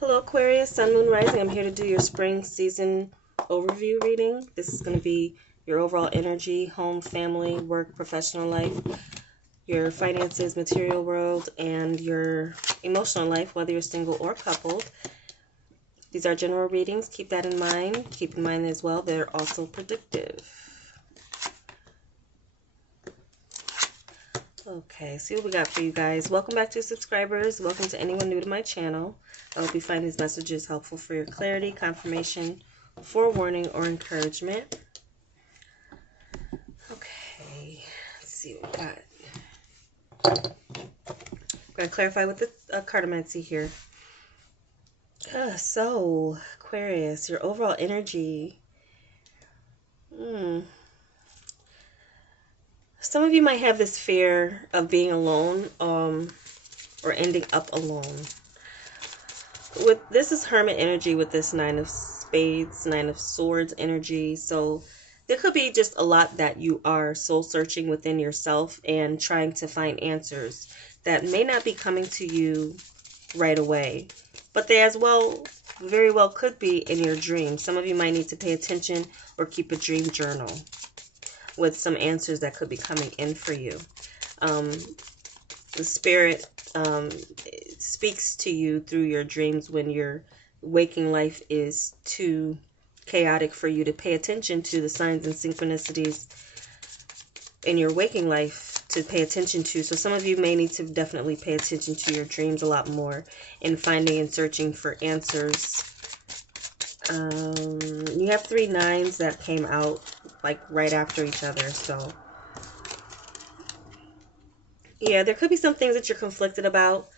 Hello Aquarius, Sun, Moon, Rising. I'm here to do your spring season overview reading. This is going to be your overall energy, home, family, work, professional life, your finances, material world, and your emotional life, whether you're single or coupled. These are general readings. Keep that in mind. Keep in mind as well, they're also predictive. Okay, see what we got for you guys. Welcome back to subscribers. Welcome to anyone new to my channel. I hope you find these messages helpful for your clarity, confirmation, forewarning, or encouragement. Okay, let's see what we got. I'm going to clarify with the cartomancy here. So, Aquarius, your overall energy. Some of you might have this fear of being alone or ending up alone. This is Hermit energy with this Nine of Spades, Nine of Swords energy. So there could be just a lot that you are soul searching within yourself and trying to find answers that may not be coming to you right away. But they very well could be in your dreams. Some of you might need to pay attention or keep a dream journal with some answers that could be coming in for you. The spirit speaks to you through your dreams when your waking life is too chaotic for you to pay attention to the signs and synchronicities in your waking life to pay attention to. So some of you may need to definitely pay attention to your dreams a lot more in finding and searching for answers. You have 3 nines that came out like right after each other. So yeah, there could be some things that you're conflicted about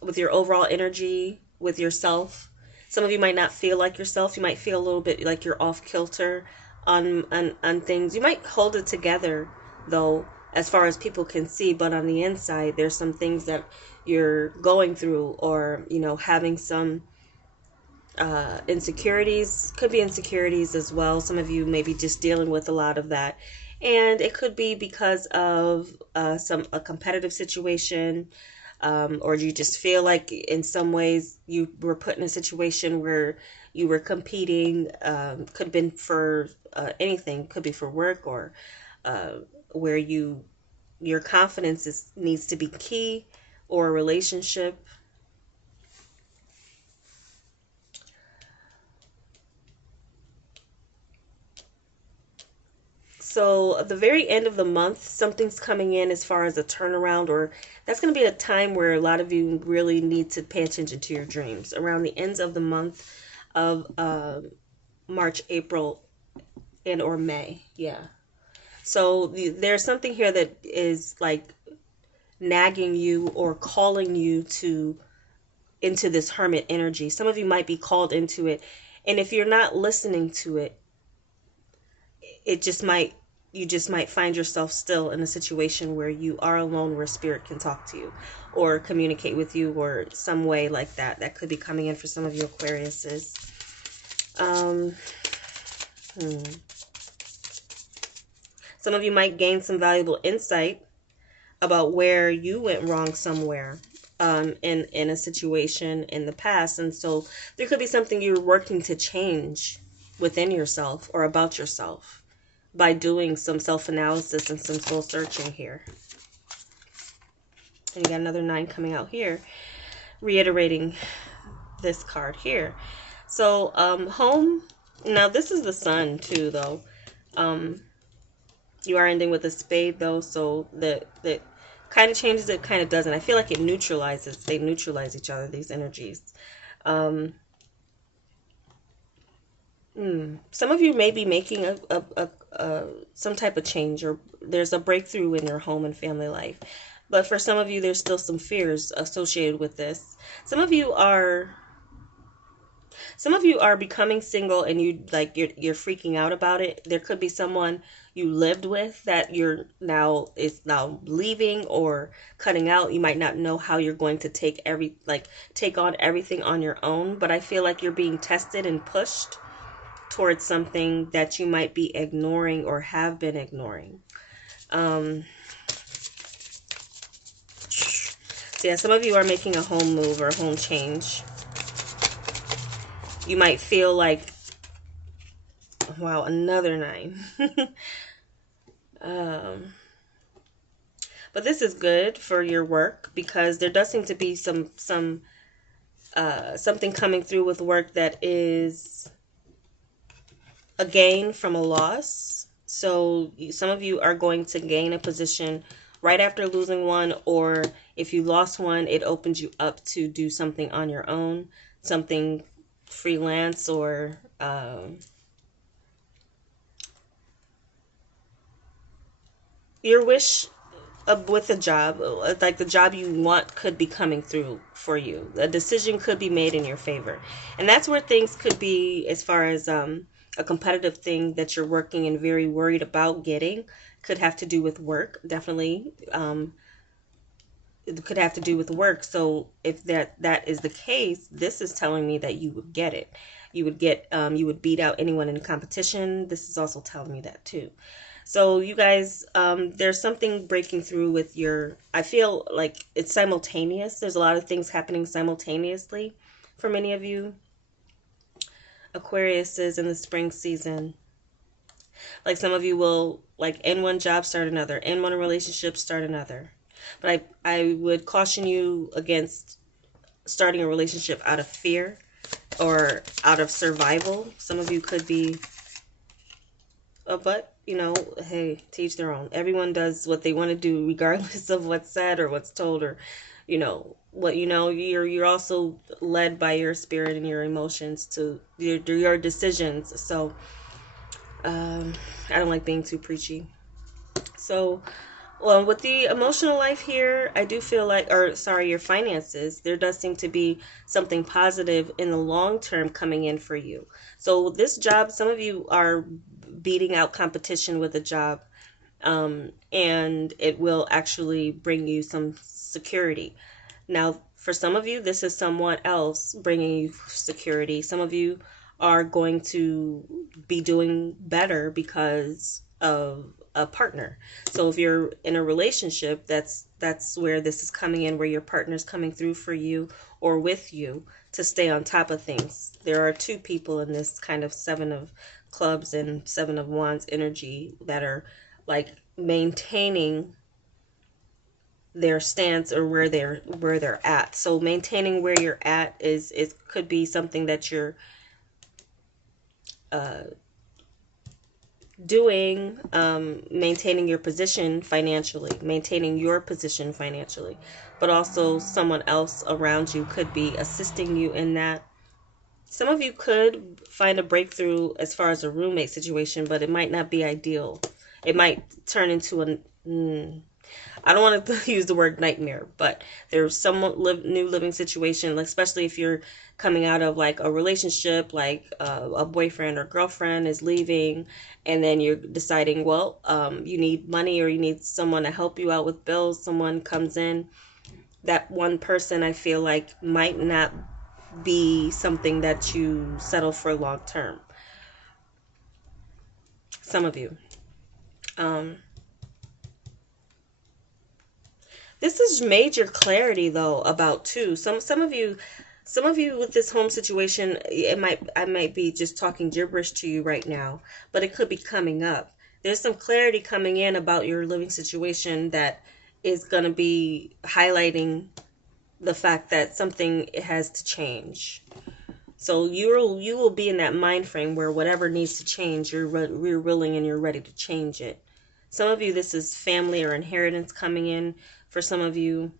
with your overall energy, with yourself. Some of you might not feel like yourself. You might feel a little bit like you're off kilter on things. You might hold it together, though, as far as people can see. But on the inside, there's some things that you're going through or, you know, having some insecurities. Could be insecurities as well. Some of you may be just dealing with a lot of that. And it could be because of a competitive situation, or you just feel like in some ways you were put in a situation where you were competing. Could have been for anything. Could be for work or where your confidence needs to be key, or a relationship. So at the very end of the month, something's coming in as far as a turnaround, or that's going to be a time where a lot of you really need to pay attention to your dreams. Around the ends of the month of March, April, and or May. Yeah. So there's something here that is like nagging you or calling you into this hermit energy. Some of you might be called into it. And if you're not listening to it, you just might find yourself still in a situation where you are alone, where spirit can talk to you or communicate with you or some way like that. That could be coming in for some of you Aquariuses. Some of you might gain some valuable insight about where you went wrong somewhere in a situation in the past. And so there could be something you're working to change within yourself or about yourself by doing some self-analysis and some soul searching here. And you got another 9 coming out here, reiterating this card here. So home, now this is the sun too, though. You are ending with a spade, though, so that kind of changes it, kind of doesn't. I feel like it neutralizes. They neutralize each other, these energies. Some of you may be making some type of change, or there's a breakthrough in your home and family life. But for some of you, there's still some fears associated with this. Some of you are becoming single, and you're freaking out about it. There could be someone you lived with that is now leaving or cutting out. You might not know how you're going to take on everything on your own. But I feel like you're being tested and pushed towards something that you might be ignoring or have been ignoring. So yeah, some of you are making a home move or a home change. You might feel like, wow, another 9. But this is good for your work because there does seem to be something coming through with work that is a gain from a loss. So some of you are going to gain a position right after losing one, or if you lost one, it opens you up to do something on your own, something freelance, or your wish with a job, like the job you want could be coming through for you. A decision could be made in your favor. And that's where things could be as far as a competitive thing that you're working and very worried about getting. Could have to do with work, definitely. It could have to do with work. So if that is the case, this is telling me that you would get it. You would beat out anyone in competition. This is also telling me that too. So you guys, there's something breaking through with your, I feel like it's simultaneous. There's a lot of things happening simultaneously for many of you. Aquarius is in the spring season. Like some of you will like end one job, start another, end one relationship, start another. But I would caution you against starting a relationship out of fear or out of survival. Some of you could be, but you know, hey, to each their own. Everyone does what they want to do regardless of what's said or what's told, or you know what, you know, you're also led by your spirit and your emotions to your decisions. So I don't like being too preachy. So well, with the emotional life here, I do feel like, or sorry, your finances, there does seem to be something positive in the long term coming in for you. So this job, some of you are beating out competition with a job, and it will actually bring you some security. Now, for some of you, this is someone else bringing you security. Some of you are going to be doing better because of a partner. So if you're in a relationship, that's where this is coming in, where your partner's coming through for you or with you to stay on top of things. There are 2 people in this kind of 7 of clubs and 7 of wands energy that are like maintaining their stance or where they're at. So maintaining where you're at is, it could be something that you're doing, maintaining your position financially, but also someone else around you could be assisting you in that. Some of you could find a breakthrough as far as a roommate situation, but it might not be ideal. It might turn into I don't want to use the word nightmare, but there's some new living situation, especially if you're coming out of like a relationship, like a boyfriend or girlfriend is leaving, and then you're deciding, well, you need money or you need someone to help you out with bills. Someone comes in. That one person, I feel like, might not be something that you settle for long term. Some of you. This is major clarity though about too. Some of you with this home situation, I might be just talking gibberish to you right now, but it could be coming up. There's some clarity coming in about your living situation that is going to be highlighting the fact that something has to change. So you will be in that mind frame where whatever needs to change, you're willing and you're ready to change it. Some of you, this is family or inheritance coming in. For some of you,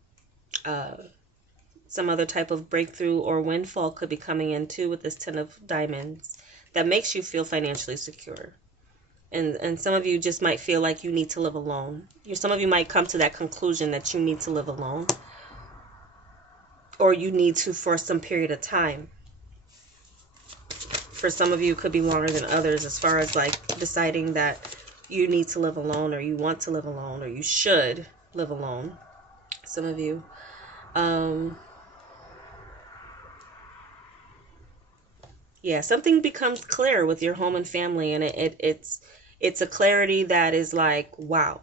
some other type of breakthrough or windfall could be coming in too with this 10 of diamonds that makes you feel financially secure. And some of you just might feel like you need to live alone. Some of you might come to that conclusion that you need to live alone, or you need to for some period of time. For some of you, it could be longer than others as far as like deciding that you need to live alone, or you want to live alone, or you should live alone. Some of you. Yeah, something becomes clear with your home and family, and it's a clarity that is like, wow.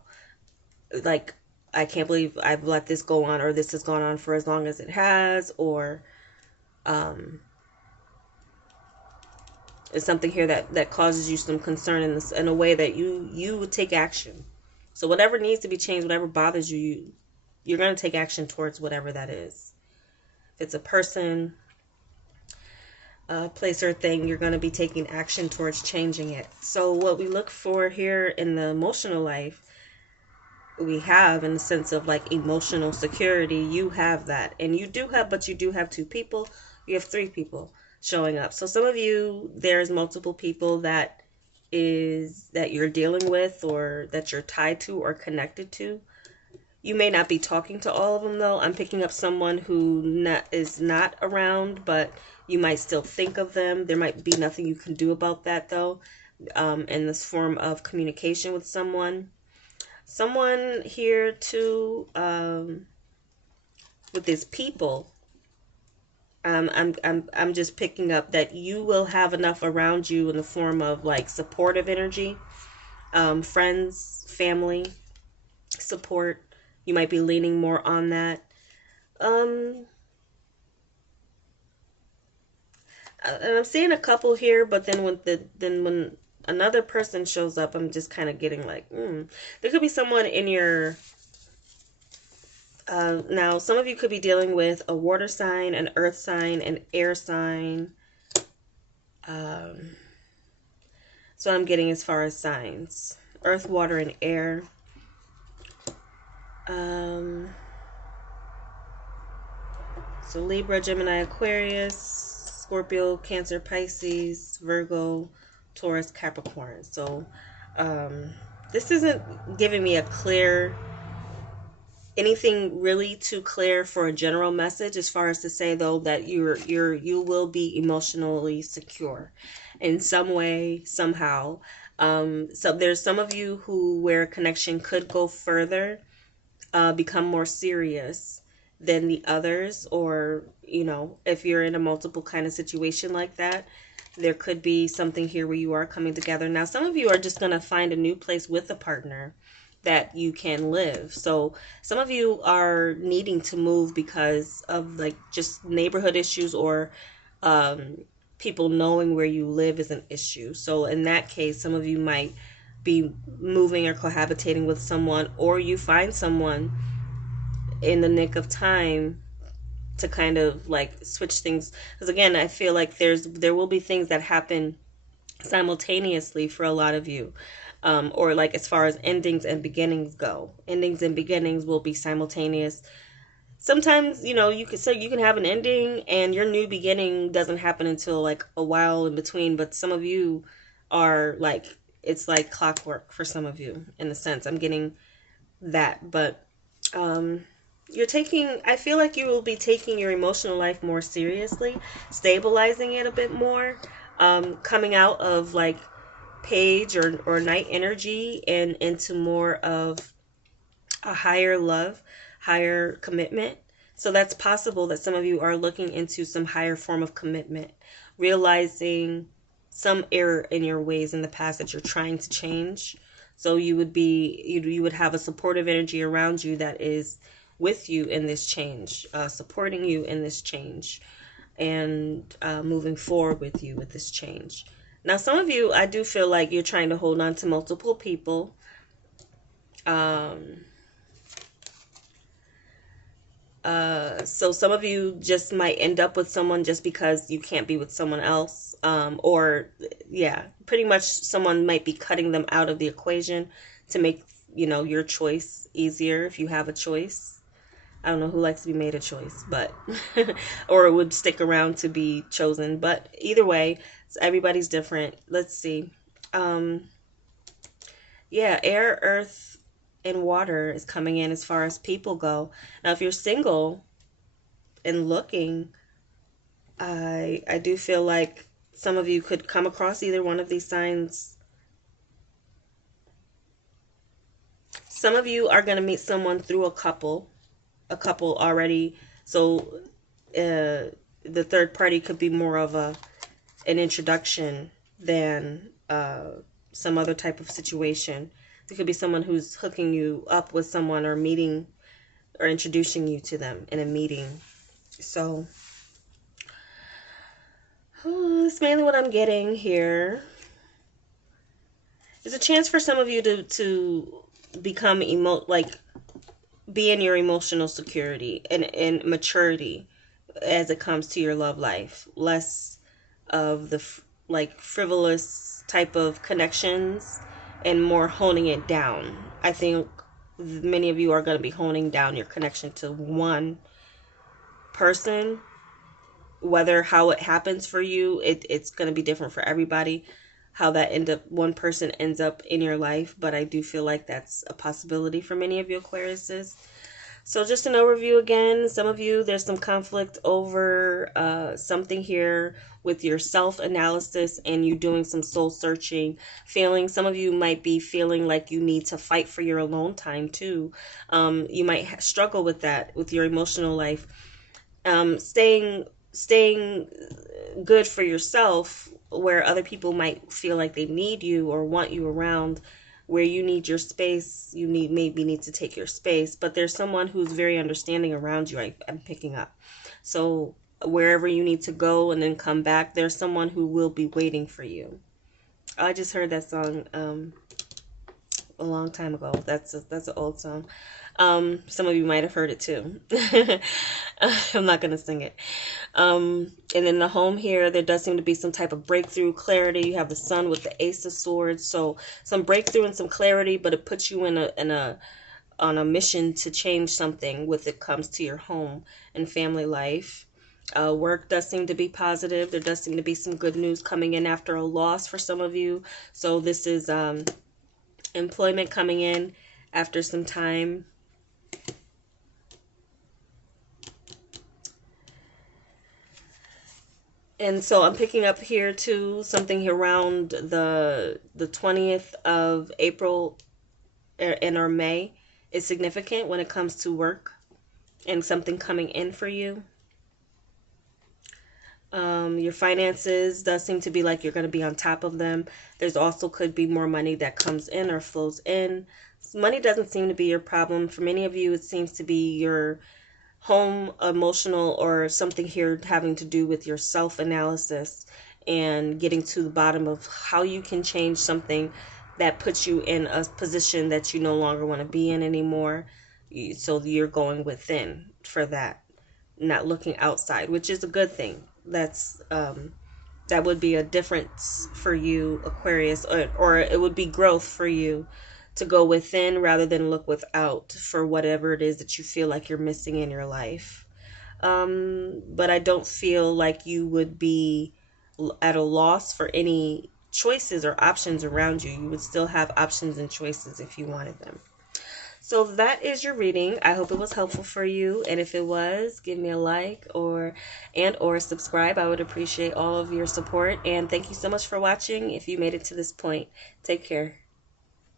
Like, I can't believe I've let this go on, or this has gone on for as long as it has, or it's something here that causes you some concern in this, in a way that you would take action. So whatever needs to be changed, whatever bothers you, you're going to take action towards whatever that is. If it's a person, place, or thing, you're going to be taking action towards changing it. So what we look for here in the emotional life, we have in the sense of like emotional security. You have that, and you do have, but you do have two people. You have three people showing up. So some of you, there's multiple people that you're dealing with, or that you're tied to or connected to. You may not be talking to all of them, though. I'm picking up someone who is not around, but you might still think of them. There might be nothing you can do about that, though, in this form of communication with someone. Someone here, too, with these people, I'm just picking up that you will have enough around you in the form of like supportive energy, friends, family, support. You might be leaning more on that. And I'm seeing a couple here, but then when another person shows up, I'm just kind of getting like, there could be someone in your. Now, some of you could be dealing with a water sign, an earth sign, an air sign. So I'm getting as far as signs: earth, water, and air. So Libra, Gemini, Aquarius, Scorpio, Cancer, Pisces, Virgo, Taurus, Capricorn. So this isn't giving me a clear, anything really too clear for a general message, as far as to say though that you will be emotionally secure in some way, somehow. So there's some of you where a connection could go further, become more serious than the others, or if you're in a multiple kind of situation like that, there could be something here where you are coming together. Now, some of you are just going to find a new place with a partner that you can live. So some of you are needing to move because of like just neighborhood issues, or people knowing where you live is an issue. So in that case, some of you might be moving or cohabitating with someone, or you find someone in the nick of time to kind of like switch things. Because again, I feel like there will be things that happen simultaneously for a lot of you, or like as far as endings and beginnings go. Endings and beginnings will be simultaneous. Sometimes you can have an ending and your new beginning doesn't happen until like a while in between. But some of you are like, it's like clockwork for some of you in a sense. I'm getting that, but I feel like you will be taking your emotional life more seriously, stabilizing it a bit more, coming out of like page or night energy and into more of a higher love, higher commitment. So that's possible that some of you are looking into some higher form of commitment, realizing some error in your ways in the past that you're trying to change. So you would have a supportive energy around you that is with you in this change, supporting you in this change, and moving forward with you with this change. Now, some of you, I do feel like you're trying to hold on to multiple people. So some of you just might end up with someone just because you can't be with someone else. Pretty much someone might be cutting them out of the equation to make, your choice easier if you have a choice. I don't know who likes to be made a choice, but or would stick around to be chosen. But either way, everybody's different. Let's see. Air, earth, and water is coming in as far as people go. Now, if you're single and looking, I do feel like some of you could come across either one of these signs. Some of you are going to meet someone through a couple already. So the third party could be more of an introduction than some other type of situation. It could be someone who's hooking you up with someone or meeting or introducing you to them in a meeting. So that's mainly what I'm getting here. There's a chance for some of you to become be in your emotional security and maturity as it comes to your love life. Less of the frivolous type of connections and more honing it down. I think many of you are going to be honing down your connection to one person. Whether how it happens for you, it's going to be different for everybody, how that one person ends up in your life. But I do feel like that's a possibility for many of you Aquariuses. So just an overview again. Some of you, there's some conflict over something here with your self-analysis and you doing some soul-searching feeling. Some of you might be feeling like you need to fight for your alone time too. You might struggle with that, with your emotional life. Staying good for yourself where other people might feel like they need you or want you around. Where you need your space, you maybe need to take your space, but there's someone who's very understanding around you. I'm picking up. So wherever you need to go and then come back, there's someone who will be waiting for you. I just heard that song a long time ago. That's an old song. Some of you might have heard it too. I'm not going to sing it. And in the home here, there does seem to be some type of breakthrough, clarity. You have the sun with the Ace of Swords. So some breakthrough and some clarity, but it puts you on a mission to change something when it comes to your home and family life. Work does seem to be positive. There does seem to be some good news coming in after a loss for some of you. So this is employment coming in after some time. And so I'm picking up here too something around the 20th of April or May is significant when it comes to work and something coming in for you. Your finances does seem to be like you're going to be on top of them. There's also could be more money that comes in or flows in. Money doesn't seem to be your problem. For many of you, it seems to be your home, emotional, or something here having to do with your self-analysis and getting to the bottom of how you can change something that puts you in a position that you no longer want to be in anymore. So you're going within for that, not looking outside, which is a good thing. That's that would be a difference for you, Aquarius, or it would be growth for you to go within rather than look without for whatever it is that you feel like you're missing in your life. But I don't feel like you would be at a loss for any choices or options around you. You would still have options and choices if you wanted them. So that is your reading. I hope it was helpful for you. And if it was, give me a like or subscribe. I would appreciate all of your support. And thank you so much for watching if you made it to this point. Take care.